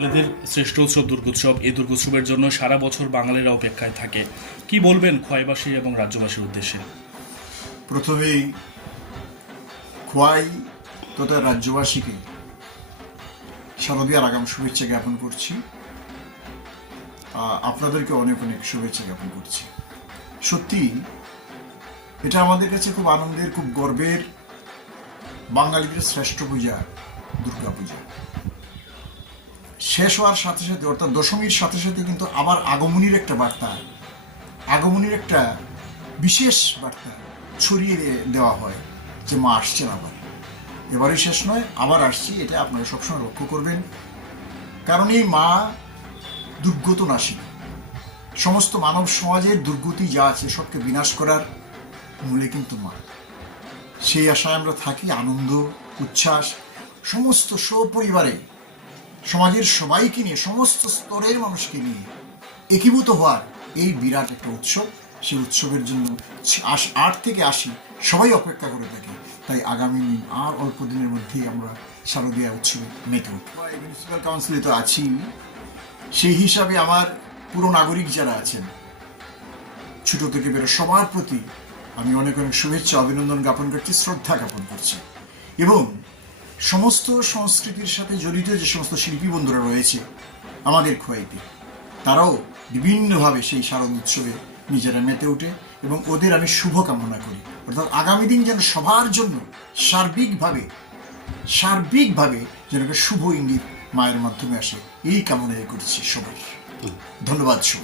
বাঙালিদের শ্রেষ্ঠ উৎসব দুর্গোৎসব, এই দুর্গোৎসবের জন্য সারা বছর বাঙালিরা অপেক্ষায় থাকে। কি বলবেন খোয়াইবাসী এবং রাজ্যবাসীর উদ্দেশ্যে? প্রথমেই খোয়াই তথা রাজ্যবাসীকে শারদীয়ার আগাম শুভেচ্ছা জ্ঞাপন করছি। আপনাদেরকে অনেক অনেক শুভেচ্ছা জ্ঞাপন করছি। সত্যি, এটা আমাদের কাছে খুব আনন্দের, খুব গর্বের বাঙালিদের শ্রেষ্ঠ পূজা দুর্গা পূজা শেষ হওয়ার সাথে সাথে, অর্থাৎ দশমীর সাথে সাথে কিন্তু আবার আগমনীর একটা বার্তা আগমনীর একটা বিশেষ বার্তা ছড়িয়ে দেওয়া হয় যে মা আসছেন আবার। এবারে শেষ নয়, আবার আসছি, এটা আপনারা সবসময় লক্ষ্য করবেন। কারণ এই মা দুর্গত নাসিনী সমস্ত মানব সমাজের দুর্গতি যা আছে সবকে বিনাশ করার মূলে কিন্তু মা। সেই আশায় আমরা থাকি, আনন্দ, উচ্ছ্বাস, সমস্ত সপরিবারে সমাজের সবাইকে নিয়ে সমস্ত স্তরের মানুষকে নিয়ে একীভূত হওয়ার এই বিরাট একটা উৎসব। সেই উৎসবের জন্য আট থেকে আশি সবাই অপেক্ষা করে থাকে। তাই আগামী দিন আর অল্প দিনের মধ্যেই আমরা শারদীয়া উৎসবে মেতে উঠব। মিউনিসিপ্যাল কাউন্সিলে তো আছি। সেই হিসাবে আমার পুরো নাগরিক যারা আছেন ছোট থেকে বেরো সবার প্রতি আমি অনেক অনেক শুভেচ্ছা অভিনন্দন জ্ঞাপন করছি শ্রদ্ধা জ্ঞাপন করছি। এবং সমস্ত সংস্কৃতির সাথে জড়িত যে সমস্ত শিল্পী বন্ধুরা রয়েছে, আমাদের খোয়াইতে তারাও বিভিন্নভাবে সেই শারদ উৎসবে নিজেরা মেতে ওঠে এবং ওদের আমি শুভ কামনা করি। অর্থাৎ আগামী দিন যেন সবার জন্য সার্বিকভাবে সার্বিকভাবে যেন একটা শুভ ইঙ্গিত মায়ের মাধ্যমে আসে। এই কামনাই করছি সবাই ধন্যবাদ শুভ